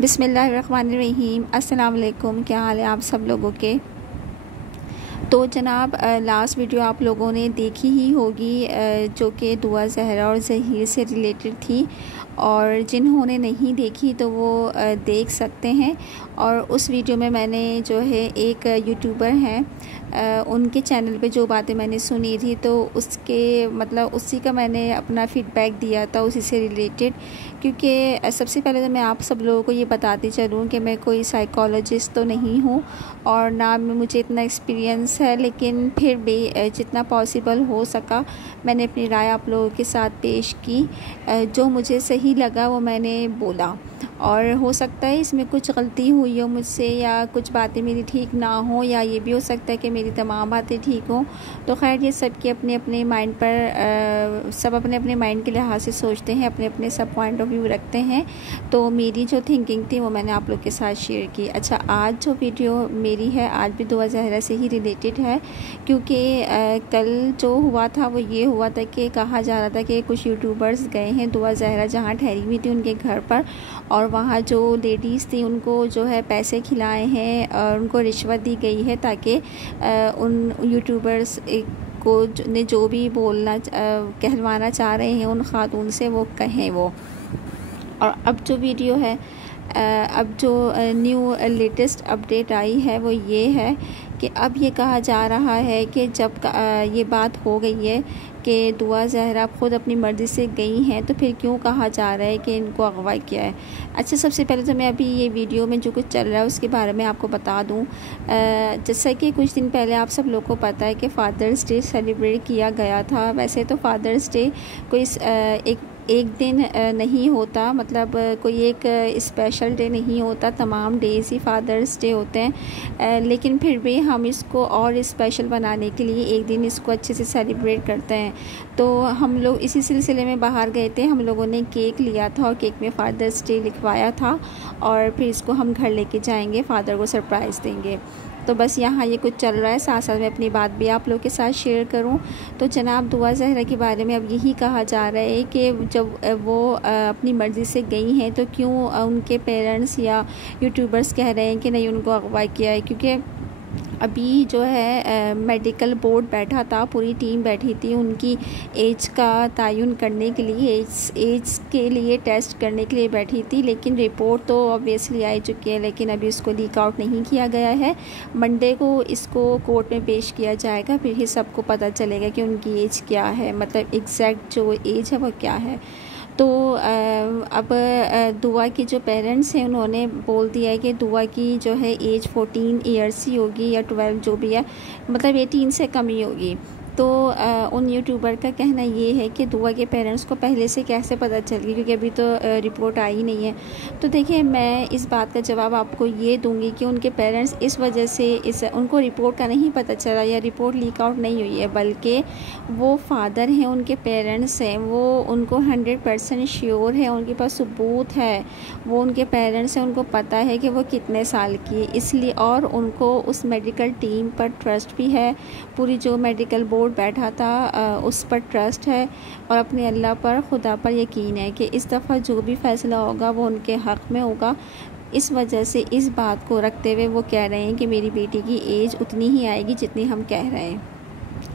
बिस्मिल्लाहिर्रहमानिर्रहीम। अस्सलाम वालेकुम। क्या हाल है आप सब लोगों के। तो जनाब लास्ट वीडियो आप लोगों ने देखी ही होगी जो कि दुआ ज़हरा और ज़हीर से रिलेटेड थी, और जिन्होंने नहीं देखी तो वो देख सकते हैं। और उस वीडियो में मैंने जो है एक यूट्यूबर हैं उनके चैनल पे जो बातें मैंने सुनी थी तो उसके मतलब उसी का मैंने अपना फ़ीडबैक दिया था उसी से रिलेटेड। क्योंकि सबसे पहले तो मैं आप सब लोगों को ये बताती चलूँ कि मैं कोई साइकोलॉजिस्ट तो नहीं हूँ और ना मुझे इतना एक्सपीरियंस है, लेकिन फिर भी जितना पॉसिबल हो सका मैंने अपनी राय आप लोगों के साथ पेश की। जो मुझे सही लगा वो मैंने बोला, और हो सकता है इसमें कुछ गलती हुई हो मुझसे या कुछ बातें मेरी ठीक ना हो, या ये भी हो सकता है कि मेरी तमाम बातें ठीक हों। तो खैर ये सब के अपने अपने माइंड पर सब अपने अपने माइंड के लिहाज से सोचते हैं, अपने अपने सब पॉइंट ऑफ व्यू रखते हैं। तो मेरी जो थिंकिंग थी वो मैंने आप लोग के साथ शेयर की। अच्छा, आज जो वीडियो मेरी है आज भी दुआ ज़हरा से ही रिलेटेड है, क्योंकि कल जो हुआ था वो ये हुआ था कि कहा जा रहा था कि कुछ यूट्यूबर्स गए हैं दुआ ज़हरा जहाँ ठहरी हुई थी उनके घर पर, और वहाँ जो लेडीज़ थी उनको जो है पैसे खिलाए हैं और उनको रिश्वत दी गई है ताकि उन यूट्यूबर्स को ने जो भी बोलना कहलवाना चाह रहे हैं उन खातून से वो कहें वो। और अब जो वीडियो है अब जो न्यू लेटेस्ट अपडेट आई है वो ये है कि अब ये कहा जा रहा है कि जब ये बात हो गई है कि दुआ ज़हरा ख़ुद अपनी मर्ज़ी से गई हैं तो फिर क्यों कहा जा रहा है कि इनको अगवा किया है। अच्छा, सबसे पहले तो मैं अभी ये वीडियो में जो कुछ चल रहा है उसके बारे में आपको बता दूं। जैसा कि कुछ दिन पहले आप सब लोग को पता है कि फ़ादर्स डे सेलिब्रेट किया गया था। वैसे तो फ़ादर्स डे कोई एक दिन नहीं होता, मतलब कोई एक स्पेशल डे नहीं होता, तमाम डेज़ ही फ़ादर्स डे होते हैं, लेकिन फिर भी हम इसको और स्पेशल बनाने के लिए एक दिन इसको अच्छे से सेलिब्रेट करते हैं। तो हम लोग इसी सिलसिले में बाहर गए थे, हम लोगों ने केक लिया था और केक में फ़ादर्स डे लिखवाया था, और फिर इसको हम घर लेके जाएंगे, फ़ादर को सरप्राइज़ देंगे। तो बस यहाँ ये कुछ चल रहा है, साथ साथ में अपनी बात भी आप लोग के साथ शेयर करूँ। तो जनाब दुआ ज़हरा के बारे में अब यही कहा जा रहा है कि जब वो अपनी मर्ज़ी से गई हैं तो क्यों उनके पेरेंट्स या यूट्यूबर्स कह रहे हैं कि नहीं उनको अगवा किया है। क्योंकि अभी जो है मेडिकल बोर्ड बैठा था, पूरी टीम बैठी थी उनकी एज का तयन करने के लिए, एज के लिए टेस्ट करने के लिए बैठी थी, लेकिन रिपोर्ट तो ऑब्वियसली आ चुकी है, लेकिन अभी उसको लीक आउट नहीं किया गया है। मंडे को इसको कोर्ट में पेश किया जाएगा, फिर ही सबको पता चलेगा कि उनकी एज क्या है, मतलब एग्जैक्ट जो एज है वो क्या है। तो अब दुआ के जो पेरेंट्स हैं उन्होंने बोल दिया है कि दुआ की जो है एज 14 ईयर्स ही होगी या 12 जो भी है, मतलब 18 से कम ही होगी। तो उन यूट्यूबर का कहना ये है कि दुआ के पेरेंट्स को पहले से कैसे पता चल गई, क्योंकि अभी तो रिपोर्ट आई नहीं है। तो देखिए, मैं इस बात का जवाब आपको ये दूंगी कि उनके पेरेंट्स इस वजह से उनको रिपोर्ट का नहीं पता चला या रिपोर्ट लीक आउट नहीं हुई है, बल्कि वो फादर हैं, उनके पेरेंट्स हैं, वो उनको 100% श्योर है, उनके पास सबूत है, वो उनके पेरेंट्स हैं, उनको पता है कि वो कितने साल की है, इसलिए और उनको उस मेडिकल टीम पर ट्रस्ट भी है, पूरी जो मेडिकल बोर्ड बैठा था उस पर ट्रस्ट है, और अपने अल्लाह पर, खुदा पर यकीन है कि इस दफ़ा जो भी फ़ैसला होगा वो उनके हक़ में होगा। इस वजह से इस बात को रखते हुए वो कह रहे हैं कि मेरी बेटी की एज उतनी ही आएगी जितनी हम कह रहे हैं।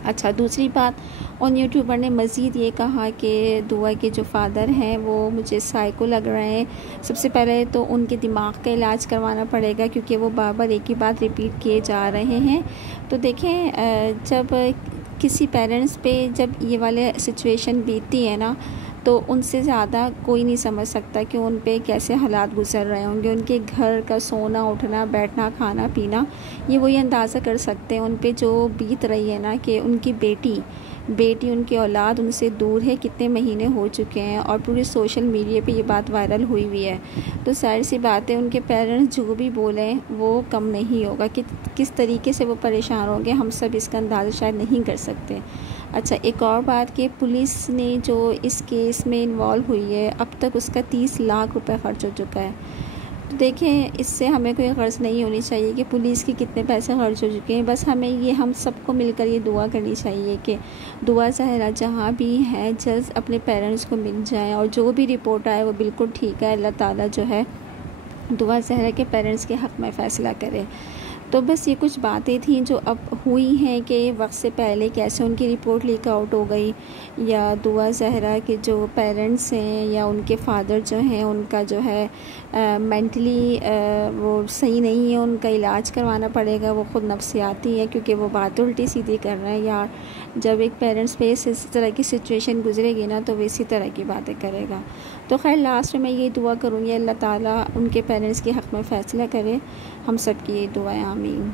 अच्छा, दूसरी बात, उन यूट्यूबर ने मज़ीद ये कहा कि दुआ के जो फादर हैं वो मुझे साइको लग रहे हैं। सबसे पहले तो उनके दिमाग का इलाज करवाना पड़ेगा, क्योंकि वो बार बार एक ही बात रिपीट किए जा रहे हैं। तो देखें, जब किसी पेरेंट्स पे जब ये वाले सिचुएशन बीतती है ना, तो उनसे ज़्यादा कोई नहीं समझ सकता कि उन पे कैसे हालात गुजर रहे होंगे। उनके घर का सोना, उठना, बैठना, खाना पीना, ये वही अंदाज़ा कर सकते हैं उन पे जो बीत रही है ना, कि उनकी बेटी उनकी औलाद उनसे दूर है, कितने महीने हो चुके हैं, और पूरे सोशल मीडिया पे ये बात वायरल हुई हुई है। तो सारी सी बातें उनके पेरेंट्स जो भी बोलें वो कम नहीं होगा कि किस तरीके से वो परेशान होंगे, हम सब इसका अंदाज़ा शायद नहीं कर सकते। अच्छा, एक और बात कि पुलिस ने जो इस केस में इन्वॉल्व हुई है अब तक उसका 30 लाख रुपए खर्च हो चुका है। तो देखें, इससे हमें कोई गर्ज नहीं होनी चाहिए कि पुलिस के कितने पैसे खर्च हो चुके हैं, बस हमें ये हम सबको मिलकर ये दुआ करनी चाहिए कि दुआ ज़हरा जहाँ भी है जल्द अपने पेरेंट्स को मिल जाए, और जो भी रिपोर्ट आए वो बिल्कुल ठीक है, अल्लाह ताला जो है दुआ ज़हरा के पेरेंट्स के हक़ में फ़ैसला करे। तो बस ये कुछ बातें थी जो अब हुई हैं कि वक्त से पहले कैसे उनकी रिपोर्ट लीक आउट हो गई, या दुआ ज़हरा के जो पेरेंट्स हैं या उनके फादर जो हैं उनका जो है मेंटली वो सही नहीं है, उनका इलाज करवाना पड़ेगा। वो ख़ुद नफ्सियाती है क्योंकि वो बात उल्टी सीधी कर रहे हैं यार। जब एक पेरेंट्स पे इस तरह की सिचुएशन गुजरेगी ना तो वो इसी तरह की बातें करेगा। तो खैर लास्ट में मैं ये दुआ करूँगी अल्लाह ताला उनके पेरेंट्स के हक़ में फ़ैसला करे। हम सब की ये दुआ है, आमीन।